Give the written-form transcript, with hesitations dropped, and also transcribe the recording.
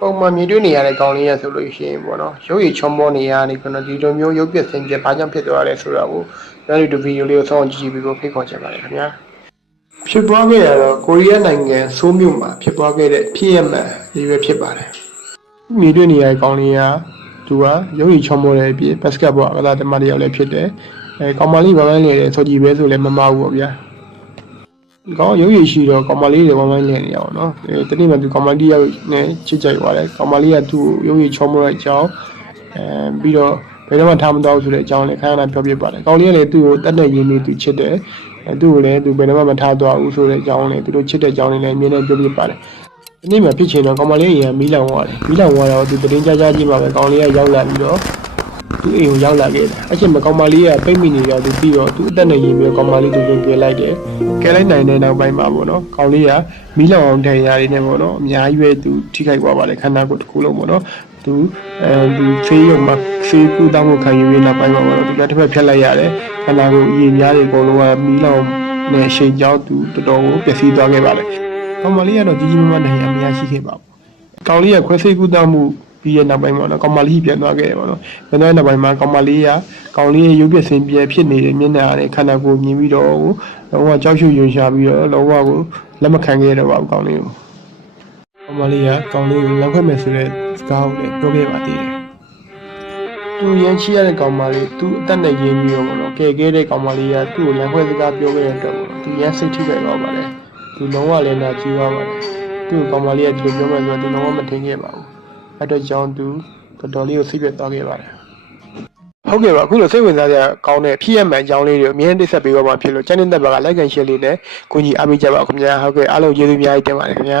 ပုံမှန်မြင်တွေ့နေရတဲ့ကောင်းလေးရဆိုလို့ရှိရင်ပေါ့နော်ရုပ်ရည်ချောမောနေရနေပြီးတော့ဒီလိုမျိုးရုပ်ပြစင်ပြဘာကြောင့်ဖြစ်သွားလဲဆိုတော့ကိုကျွန်တော်ဒီဗီဒီယိုလေးကိုစောင့်ကြည့်ပြီးတော့ဖိတ်ခေါ်ချင်ပါတယ်ခင်ဗျာဖြစ်ပွားခဲ့ရတော့ကိုရီးယားနိုင်ငံဆိုးမြို့မှာဖြစ်ပွားခဲ့တဲ့ဖြစ်ရမှန်ဒီပဲဖြစ်ပါတယ်မြင်တွေ့နေရတဲ့ကောင်းလေးကသူကရုပ်ရည်ချောမောတဲ့အပြင်ဘတ်စကတ်ဘောအကစားသမားတယောက်လည်းဖြစ်တယ်ကောင်မလေးဘာမှန်းလေတယ်ဆိုကြည့်ပဲဆိုလည်းမမဘူးပေါ့ဗျာကောင်းရုပ်ရည်ရှိတော့ကောင်မလေးတွေဘာမှန်းလေနေရအောင်နော်တနေ့မှသူကောင်မလေးရောက်နဲ့ချစ်ကြိုက်သွားတယ်ကောင်မလေးကသူ့ရုပ်ရည်ချောမောတဲ့အကြောင်းပြီးတော့ဘယ်တော့မှထားမတော့ဆိုတဲ့အကြောင်းလည်းခဏခဏပြောပြပါတယ်ကောင်လေးကလည်းသူ့ကိုတတ်တဲ့ရင်းနှီးသူချစ်တယ်သူ့ကိုလည်းသူဘယ်တော့မှမထားတော့ဘူးဆိုတဲ့အကြောင်းလည်းသူတို့ချစ်တဲ့အကြောင်းလည်းအမြဲတမ်းပြောပြပါတယ်ဒီနေ့မှဖြစ်ချင်တော့ကောင်မလေးရင်မီးလောင်သွားတယ်မီးလောင်သွားတော့သူတရင်ကြကြီးမှာပဲကောင်လေးကရောက်လာပြီးတော့သူအိမ်ကိုရောက်လာခဲ့တယ်အချင်းမကောင်မလေးကပိတ်မိနေတော့သူပြီးတော့သူအသက်နဲ့ရင်ပြီးကောင်မလေးသူကယ်လိုက်တယ်ကယ်လိုက်နိုင်တဲ့နောက်ပိုင်းမှာပေါ့နော်ကောင်လေးကမီးလောင်အောင်တရားတွေနဲ့ပေါ့နော်အများကြီးပဲသူထိခိုက်သွားပါတယ်ခန္ဓာကိုယ်တစ်ခုလုံးပေါ့နော်သူဖေးရုံမှာဖေးကူတောင်းဖို့ခံယူရတဲ့ပိုင်းမှာပေါ့နော်သူကတစ်ဖက်ဖြတ်လိုက်ရတယ်ခန္ဓာကိုယ်အရင်များတွေအကုန်လုံးကမီးလောင်နဲ့အချိန်ကြောင်းသူတော်တော်ကိုပျက်စီးသွားခဲ့ပါတယ်ကောင်မလေးကတော့ကြီးကြီးမားမားနိုင်ရမရရှိခဲ့ပါဘူးကောင်လေးကခွဲစိတ်ကူတောင်းမှုပြီးရနောက်ပိုင်းမှာတော့ကောင်မလေးပြန်သွားခဲ့တယ်ပေါ့နော်ပြန်သွားတဲ့နောက်ပိုင်းမှာကောင်မလေးကကောင်လေးရဲ့ရုပ်ပြစင်ပြဲဖြစ်နေတဲ့မျက်နှာနဲ့ခန္ဓာကိုယ်မြင်ပြီးတော့လုံးဝကြောက်ရွံ့ယွံရှာပြီးတော့လုံးဝကိုလက်မခံခဲ့တော့ပါဘူးကောင်လေးကိုကောင်မလေးကကောင်လေးကိုလောက်ခွင့်မယ်ဆိုတဲ့စကားကိုလည်းပြောခဲ့ပါသေးတယ်သူရန်ချီရတဲ့ကောင်မလေးသူအသက်နဲ့ရင်းပြီးတော့ပေါ့နော်ကဲခဲ့တဲ့ကောင်မလေးကသူ့ကိုလမ်းခွဲစကားပြောခဲ့တဲ့အတွက်ပေါ့နော်သူရန်စိတ်ထိခိုက်သွားပါတယ်သူလုံးဝလည်းနာကြည့်သွားပါတယ်သူ့ကောင်မလေးကဒီလိုပြောမှဆိုတော့သူလုံးဝမထင်ခဲ့ပါဘူးအတွက်ကြောင့်သူတော်တော်လေးကိုစိတ်ပြတ်သွားခဲ့ပါတယ်ဟုတ်ကဲ့ပါအခုလိုစိတ်ဝင်စားစရာကောင်းတဲ့ဖြစ်ရမှန်အကြောင်းလေးတွေအမြဲတမ်းဆက်ပေးပါမှာဖြစ်လို့ channel တက်ပါက like and share လေးနဲ့ကိုကြီးအားပေးကြပါခင်ဗျာဟုတ်ကဲ့အားလုံးကျေးဇူးအများကြီးတင်ပါတယ်ခင်ဗျာ